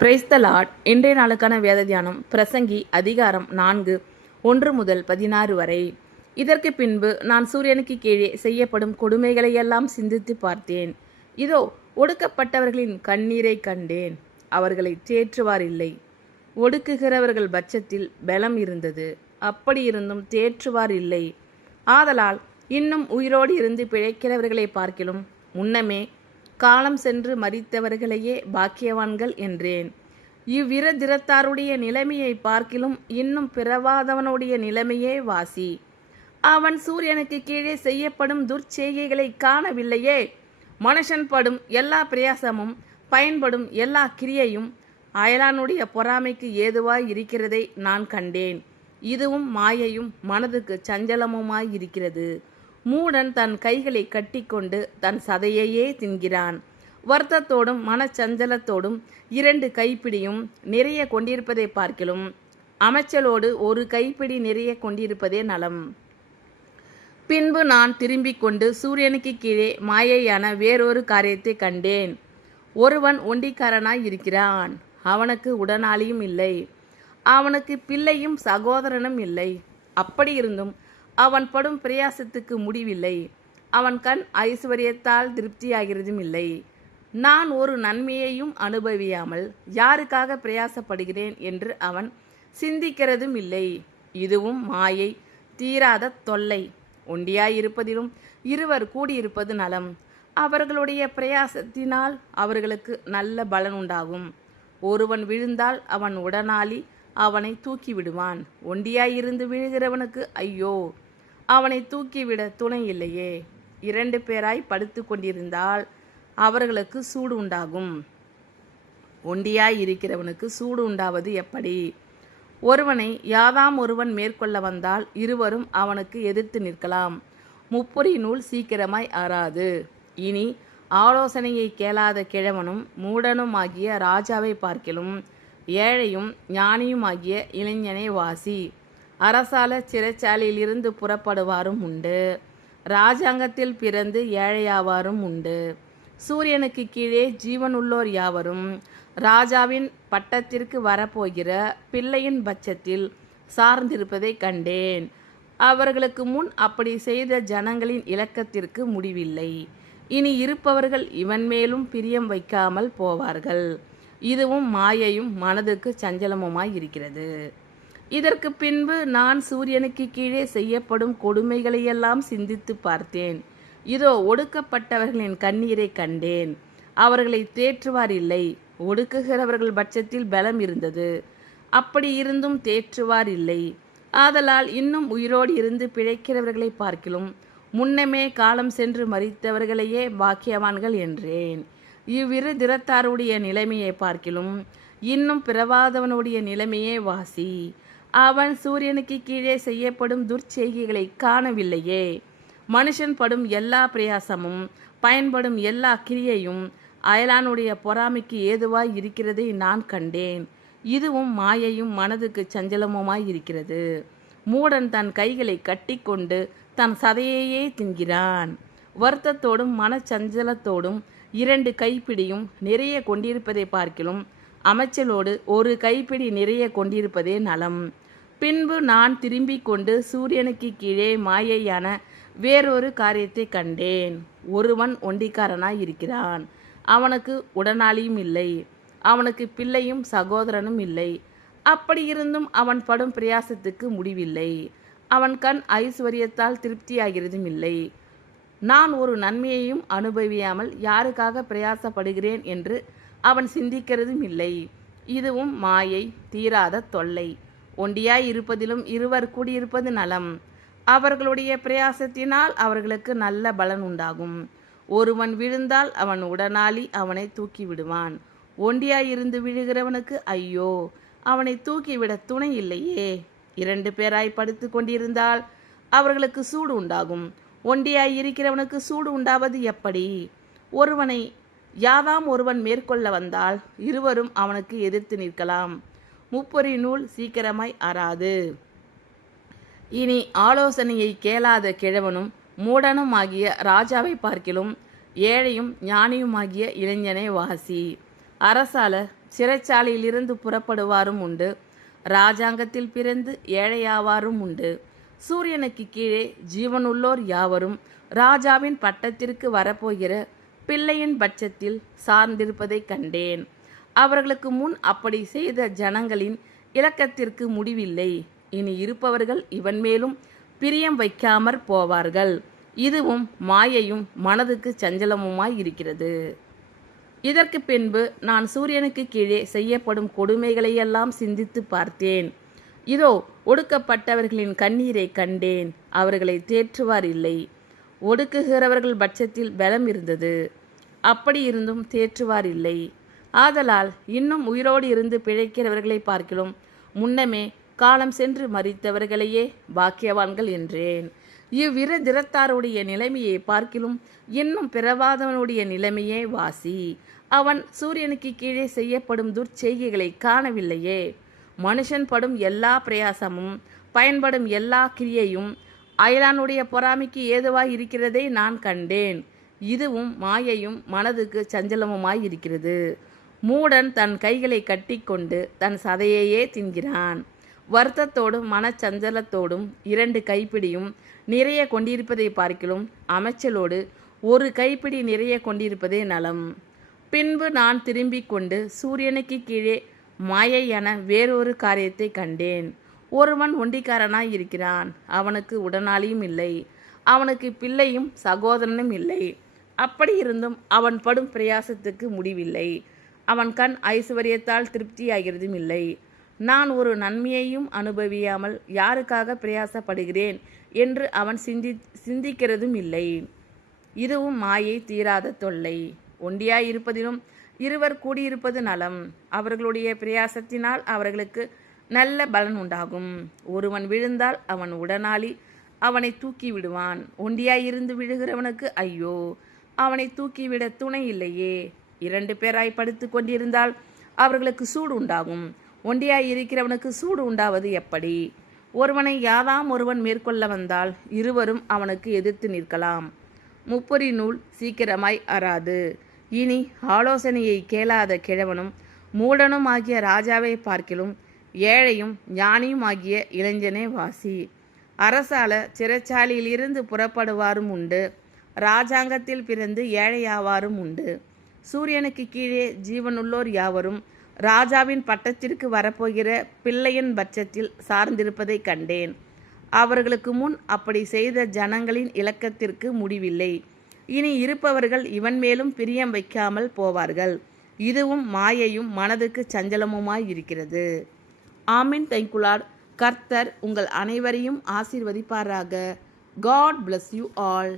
Praise the Lord. இன்றைய நாளுக்கான வேத தியானம் பிரசங்கி அதிகாரம் 4 1 முதல் 16 வரை. இதற்கு பின்பு நான் சூரியனுக்கு கீழே செய்யப்படும் கொடுமைகளையெல்லாம் சிந்தித்து பார்த்தேன். இதோ ஒடுக்கப்பட்டவர்களின் கண்ணீரை கண்டேன். அவர்களை தேற்றுவார் இல்லை. ஒடுக்குகிறவர்கள் பட்சத்தில் பலம் இருந்தது, அப்படி இருந்தும் தேற்றுவார் இல்லை. ஆதலால் இன்னும் உயிரோடு இருந்து பிழைக்கிறவர்களை பார்க்கிலும் முன்னமே காலம் சென்று மரித்தவர்களையே பாக்கியவான்கள் என்றேன். இவ்விரதிரத்தாருடைய நிலைமையை பார்க்கிலும் இன்னும் பிறவாதவனுடைய நிலைமையே வாசி. அவன் சூரியனுக்கு கீழே செய்யப்படும் துர்ச்செய்கைகளை காணவில்லையே. மனுஷன் படும் எல்லா பிரயாசமும் பயன்படும் எல்லா கிரியையும் அயலானுடைய பொறாமைக்கு ஏதுவாய் இருக்கிறதை நான் கண்டேன். இதுவும் மாயையும் மனதுக்கு சஞ்சலமுமாய் இருக்கிறது. மூடன் தன் கைகளை கட்டிக்கொண்டு தன் சதையையே தின்கிறான். வருத்தத்தோடும் மனச்சஞ்சலத்தோடும் 2 கைப்பிடியும் நிறைய கொண்டிருப்பதை பார்க்கிலும் அமைச்சலோடு 1 கைப்பிடி நிறைய கொண்டிருப்பதே நலம். பின்பு நான் திரும்பிக் கொண்டு சூரியனுக்கு கீழே மாயையான வேறொரு காரியத்தை கண்டேன். ஒருவன் ஒண்டிக்காரனாய் இருக்கிறான். அவனுக்கு உடனாளியும் இல்லை, அவனுக்கு பிள்ளையும் சகோதரனும் இல்லை. அப்படி இருந்தும் அவன் படும் பிரயாசத்துக்கு முடிவில்லை. அவன் கண் ஐஸ்வர்யத்தால் திருப்தியாகிறதும் இல்லை. நான் ஒரு நன்மையையும் அனுபவியாமல் யாருக்காக பிரயாசப்படுகிறேன் என்று அவன் சிந்திக்கிறதும் இல்லை. இதுவும் மாயை, தீராத தொல்லை. ஒண்டியாயிருப்பதிலும் 2 கூடியிருப்பது நலம். அவர்களுடைய பிரயாசத்தினால் அவர்களுக்கு நல்ல பலன் உண்டாகும். ஒருவன் விழுந்தால் அவன் உடனாளி அவனை தூக்கிவிடுவான். ஒண்டியாயிருந்து விழுகிறவனுக்கு ஐயோ, அவனை தூக்கிவிட துணை இல்லையே. 2 பேராய் படுத்து கொண்டிருந்தால் அவர்களுக்கு சூடு உண்டாகும். ஒண்டியாய் இருக்கிறவனுக்கு சூடு உண்டாவது எப்படி? ஒருவனை யாதாம் ஒருவன் மேற்கொள்ள வந்தால் 2 அவனுக்கு எதிர்த்து நிற்கலாம். முப்புரி நூல் சீக்கிரமாய் ஆறாது. இனி ஆலோசனையை கேளாத கிழவனும் மூடனுமாகிய ராஜாவை பார்க்கிலும் ஏழையும் ஞானியுமாகிய இளைஞனை வாசி. அரசால சிறைச்சாலையிலிருந்து புறப்படுவாரும் உண்டு, ராஜாங்கத்தில் பிறந்து ஏழையாவாரும் உண்டு. சூரியனுக்கு கீழே ஜீவனுள்ளோர் யாவரும் ராஜாவின் பட்டத்திற்கு வரப்போகிற பிள்ளையின் பட்சத்தில் சார்ந்திருப்பதை கண்டேன். அவர்களுக்கு முன் அப்படி செய்த ஜனங்களின் இலக்கத்திற்கு முடிவில்லை. இனி இருப்பவர்கள் இவன் மேலும் பிரியம் வைக்காமல் போவார்கள். இதுவும் மாயையும் மனதுக்கு சஞ்சலமுமாய் இருக்கிறது. இதற்கு பின்பு நான் சூரியனுக்கு கீழே செய்யப்படும் கொடுமைகளையெல்லாம் சிந்தித்து பார்த்தேன். இதோ ஒடுக்கப்பட்டவர்களின் கண்ணீரை கண்டேன். அவர்களை தேற்றுவார் இல்லை. ஒடுக்குகிறவர்கள் பட்சத்தில் பலம் இருந்தது, அப்படி இருந்தும் தேற்றுவார் இல்லை. ஆதலால் இன்னும் உயிரோடு இருந்து பிழைக்கிறவர்களை பார்க்கிலும் முன்னமே காலம் சென்று மரித்தவர்களையே பாக்கியவான்கள் என்றேன். இவ்விரதிரத்தாருடைய நிலைமையை பார்க்கிலும் இன்னும் பிறவாதவனுடைய நிலைமையே வாசி. அவன் சூரியனுக்கு கீழே செய்யப்படும் துர்ச்செய்கைகளை காணவில்லையே. மனுஷன் படும் எல்லா பிரயாசமும் பயன்படும் எல்லா கிரியையும் அயலானுடைய பொறாமைக்கு ஏதுவாய் இருக்கிறதை நான் கண்டேன். இதுவும் மாயையும் மனதுக்கு சஞ்சலமுமாய் இருக்கிறது. மூடன் தன் கைகளை கட்டிக்கொண்டு தன் சதையையே தின்கிறான். வருத்தத்தோடும் மனச்சஞ்சலத்தோடும் 2 கைப்பிடியும் நிறைய கொண்டிருப்பதை பார்க்கிலும் அமைச்சலோடு 1 கைப்பிடி நிறைய கொண்டிருப்பதே நலம். பின்பு நான் திரும்பிக் கொண்டு சூரியனுக்கு கீழே மாயையான வேறொரு காரியத்தை கண்டேன். ஒருவன் ஒண்டிக்காரனாய் இருக்கிறான். அவனுக்கு உடனாளியும் இல்லை, அவனுக்கு பிள்ளையும் சகோதரனும் இல்லை. அப்படி இருந்தும் அவன் படும் பிரயாசத்துக்கு முடிவில்லை. அவன் கண் ஐஸ்வர்யத்தால் திருப்தியாகிறதும் இல்லை. நான் ஒரு நன்மையையும் அனுபவியாமல் யாருக்காக பிரயாசப்படுகிறேன் என்று அவன் சிந்திக்கிறதும் இல்லை. இதுவும் மாயை, தீராத தொல்லை. ஒண்டியாய் இருப்பதிலும் 2 கூடியிருப்பது நலம். அவர்களுடைய பிரயாசத்தினால் அவர்களுக்கு நல்ல பலன் உண்டாகும். ஒருவன் விழுந்தால் அவன் உடனாளி அவனை தூக்கி விடுவான். ஒண்டியாயிருந்து விழுகிறவனுக்கு ஐயோ, அவனை தூக்கிவிட துணை இல்லையே. 2 பேராய் படுத்து கொண்டிருந்தால் அவர்களுக்கு சூடு உண்டாகும். ஒண்டியாய் இருக்கிறவனுக்கு சூடு உண்டாவது எப்படி? ஒருவனை யாதாம் ஒருவன் மேற்கொள்ள வந்தால் 2 அவனுக்கு எதிர்த்து நிற்கலாம். முப்புரி நூல் சீக்கிரமாய் ஆறாது. இனி ஆலோசனையை கேளாத கிழவனும் மூடனுமாகிய ராஜாவை பார்க்கிலும் ஏழையும் ஞானியுமாகிய இளைஞனை வாசி. அரசால சிறைச்சாலையிலிருந்து புறப்படுவாரும் உண்டு. ராஜாங்கத்தில் பிறந்து ஏழையாவாரும் உண்டு. சூரியனுக்கு கீழே ஜீவனுள்ளோர் யாவரும் ராஜாவின் பட்டத்திற்கு வரப்போகிற பிள்ளையின் பட்சத்தில் சார்ந்திருப்பதைக் கண்டேன். அவர்களுக்கு முன் அப்படி செய்த ஜனங்களின் இரக்கத்திற்கு முடிவில்லை. இனி இருப்பவர்கள் இவன் மேலும் பிரியம் வைக்காமற் போவார்கள். இதுவும் மாயையும் மனதுக்கு சஞ்சலமுமாய் இருக்கிறது. இதற்கு பின்பு நான் சூரியனுக்கு கீழே செய்யப்படும் கொடுமைகளையெல்லாம் சிந்தித்து பார்த்தேன். இதோ ஒடுக்கப்பட்டவர்களின் கண்ணீரை கண்டேன். அவர்களை தேற்றுவார் இல்லை. ஒடுக்குகிறவர்கள் பட்சத்தில் பலம் இருந்தது. அப்படி இருந்தும் தேற்றுவார் இல்லை. ஆதலால் இன்னும் உயிரோடு இருந்து பிழைக்கிறவர்களை பார்க்கிலும் முன்னமே காலம் சென்று மரித்தவர்களையே பாக்கியவான்கள் என்றேன். இவ்விரு திறத்தாருடைய நிலைமையை பார்க்கிலும் இன்னும் பிறவாதவனுடைய நிலைமையே வாசி. அவன் சூரியனுக்கு கீழே செய்யப்படும் துர்ச்செய்கைகளை காணவில்லையே. மனுஷன் படும் எல்லா பிரயாசமும் பயன்படும் எல்லா கிரியையும் அயலானுடைய பொறாமைக்கு ஏதுவாய் இருக்கிறதை நான் கண்டேன். இதுவும் மாயையும் மனதுக்கு சஞ்சலமுமாய் இருக்கிறது. மூடன் தன் கைகளை கட்டிக்கொண்டு தன் சதையையே தின்கிறான். வருத்தத்தோடும் மனச்சஞ்சலத்தோடும் 2 கைப்பிடியும் நிறைய கொண்டிருப்பதை பார்க்கிலும் அமைச்சலோடு 1 கைப்பிடி நிறைய கொண்டிருப்பதே நலம். பின்பு நான் திரும்பிக் கொண்டு சூரியனுக்கு கீழே மாயை என வேறொரு காரியத்தை கண்டேன். ஒருவன் ஒண்டிக்காரனாய் இருக்கிறான். அவனுக்கு உடனாளியும் இல்லை. அவனுக்கு பிள்ளையும் சகோதரனும் இல்லை. அப்படி இருந்தும் அவன் படும் பிரயாசத்துக்கு முடிவில்லை. அவன் கண் ஐசுவரியத்தால் திருப்தியாகிறதும் இல்லை. நான் ஒரு நன்மையையும் அனுபவியாமல் யாருக்காக பிரயாசப்படுகிறேன் என்று அவன் சிந்திக்கிறதும் இல்லை. இதுவும் மாயை தீராத தொல்லை. ஒண்டியாய் இருப்பதிலும் இருவர் கூடியிருப்பது நலம். அவர்களுடைய பிரயாசத்தினால் அவர்களுக்கு நல்ல பலன் உண்டாகும். ஒருவன் விழுந்தால் அவன் உடனாளி அவனை தூக்கி விடுவான். ஒண்டியாயிருந்து விழுகிறவனுக்கு ஐயோ, அவனை தூக்கிவிட துணை இல்லையே. 2 பேராய் படுத்து கொண்டிருந்தால் அவர்களுக்கு சூடு உண்டாகும். ஒண்டியாய் இருக்கிறவனுக்கு சூடு உண்டாவது எப்படி? ஒருவனை யாதாம் ஒருவன் மேற்கொள்ள வந்தால் இருவரும் அவனுக்கு எதிர்த்து நிற்கலாம். முப்பொறி நூல் சீக்கிரமாய் அறாது. இனி ஆலோசனையை கேளாத கிழவனும் மூடனும் ஆகிய ராஜாவை பார்க்கிலும் ஏழையும் ஞானியும் ஆகிய இளைஞனே வாசி. அரசால சிறைச்சாலையிலிருந்து புறப்படுவாரும் உண்டு. ராஜாங்கத்தில் பிறந்து ஏழையாவாரும் உண்டு. சூரியனுக்கு கீழே ஜீவனுள்ளோர் யாவரும் ராஜாவின் பட்டத்திற்கு வரப்போகிற பிள்ளையின் பட்சத்தில் சார்ந்திருப்பதை கண்டேன். அவர்களுக்கு முன் அப்படி செய்த ஜனங்களின் இலக்கத்திற்கு முடிவில்லை. இனி இருப்பவர்கள் இவன் மேலும் பிரியம் வைக்காமல் போவார்கள். இதுவும் மாயையும் மனதுக்கு சஞ்சலமுமாய் இருக்கிறது. ஆமீன். தேங்க்யூ. கர்த்தர் உங்கள் அனைவரையும் ஆசீர்வதிப்பாராக. God bless you all.